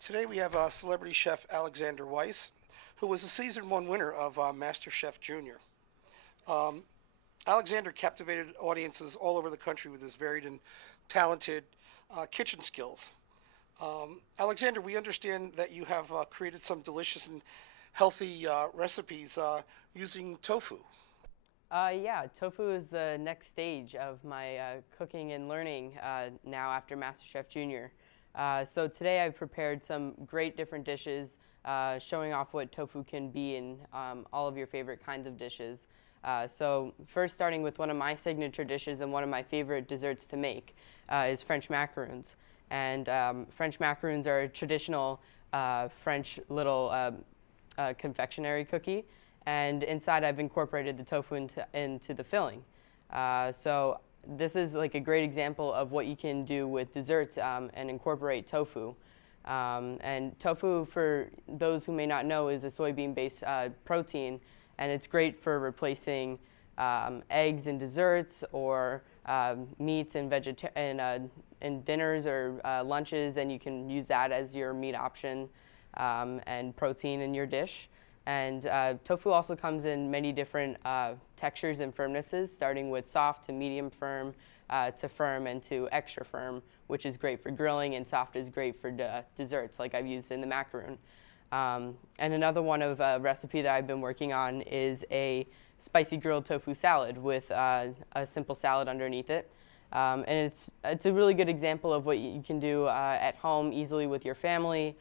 Today we have celebrity chef Alexander Weiss, who was a season one winner of MasterChef Junior. Alexander captivated audiences all over the country with his varied and talented kitchen skills. Alexander, we understand that you have created some delicious and healthy recipes using tofu. Yeah, tofu is the next stage of my cooking and learning now after MasterChef Junior. So today I've prepared some great different dishes showing off what tofu can be in all of your favorite kinds of dishes. So first, starting with one of my signature dishes and one of my favorite desserts to make is French macaroons. And French macaroons are a traditional French little confectionery cookie. And inside I've incorporated the tofu into the filling. So this is like a great example of what you can do with desserts and incorporate tofu. And tofu, for those who may not know, is a soybean-based protein, and it's great for replacing eggs in desserts or meats in dinners or lunches, and you can use that as your meat option and protein in your dish. And tofu also comes in many different textures and firmnesses, starting with soft to medium firm to firm and to extra firm, which is great for grilling, and soft is great for desserts, like I've used in the macaroon. And another one of a recipe that I've been working on is a spicy grilled tofu salad with a simple salad underneath it. And it's a really good example of what you can do at home easily with your family.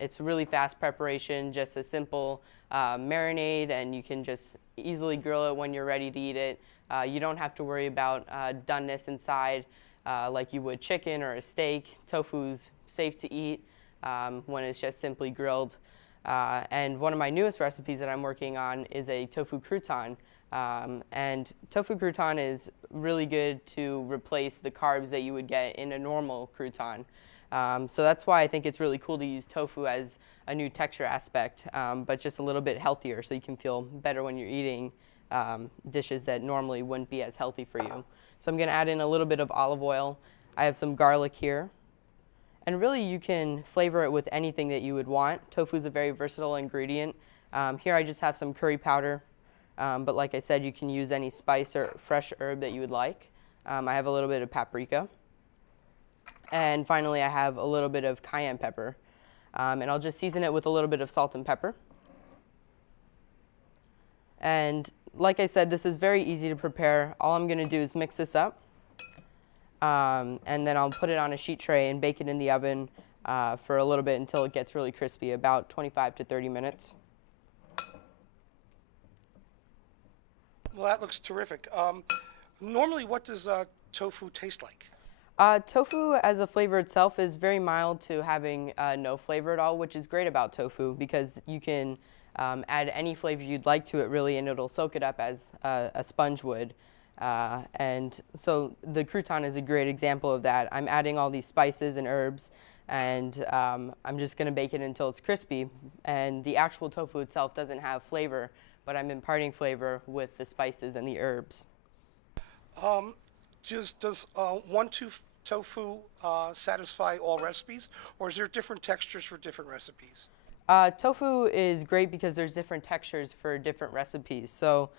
It's really fast preparation, just a simple marinade, and you can just easily grill it when you're ready to eat it. You don't have to worry about doneness inside like you would chicken or a steak. Tofu's safe to eat when it's just simply grilled. And one of my newest recipes that I'm working on is a tofu crouton. And tofu crouton is really good to replace the carbs that you would get in a normal crouton. So that's why I think it's really cool to use tofu as a new texture aspect, but just a little bit healthier, so you can feel better when you're eating dishes that normally wouldn't be as healthy for you. So I'm going to add in a little bit of olive oil. I have some garlic here. And really, you can flavor it with anything that you would want. Tofu is a very versatile ingredient. Here I just have some curry powder, but like I said, you can use any spice or fresh herb that you would like. I have a little bit of paprika. And finally, I have a little bit of cayenne pepper. And I'll just season it with a little bit of salt and pepper. And like I said, this is very easy to prepare. All I'm going to do is mix this up. And then I'll put it on a sheet tray and bake it in the oven for a little bit until it gets really crispy, about 25 to 30 minutes. Well, that looks terrific. Normally, what does tofu taste like? Tofu as a flavor itself is very mild to having no flavor at all, which is great about tofu because you can add any flavor you'd like to it really, and it'll soak it up as a sponge would. And so the crouton is a great example of that. I'm adding all these spices and herbs, and I'm just going to bake it until it's crispy. And the actual tofu itself doesn't have flavor, but I'm imparting flavor with the spices and the herbs. Does one tofu satisfy all recipes, or is there different textures for different recipes? Tofu is great because there's different textures for different recipes. So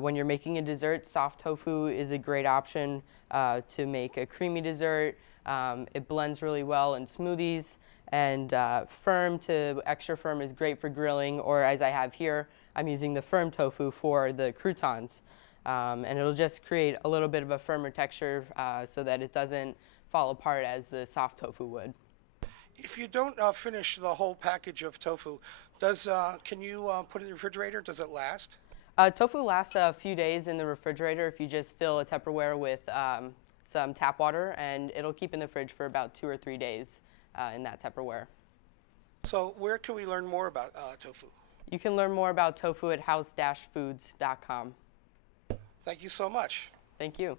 when you're making a dessert, soft tofu is a great option to make a creamy dessert. It blends really well in smoothies. And firm to extra firm is great for grilling, or as I have here, I'm using the firm tofu for the croutons. And it'll just create a little bit of a firmer texture so that it doesn't fall apart as the soft tofu would. If you don't finish the whole package of tofu, can you put it in the refrigerator? Does it last? Tofu lasts a few days in the refrigerator if you just fill a Tupperware with some tap water, and it'll keep in the fridge for about 2 or 3 days in that Tupperware. So where can we learn more about tofu? You can learn more about tofu at house-foods.com. Thank you so much. Thank you.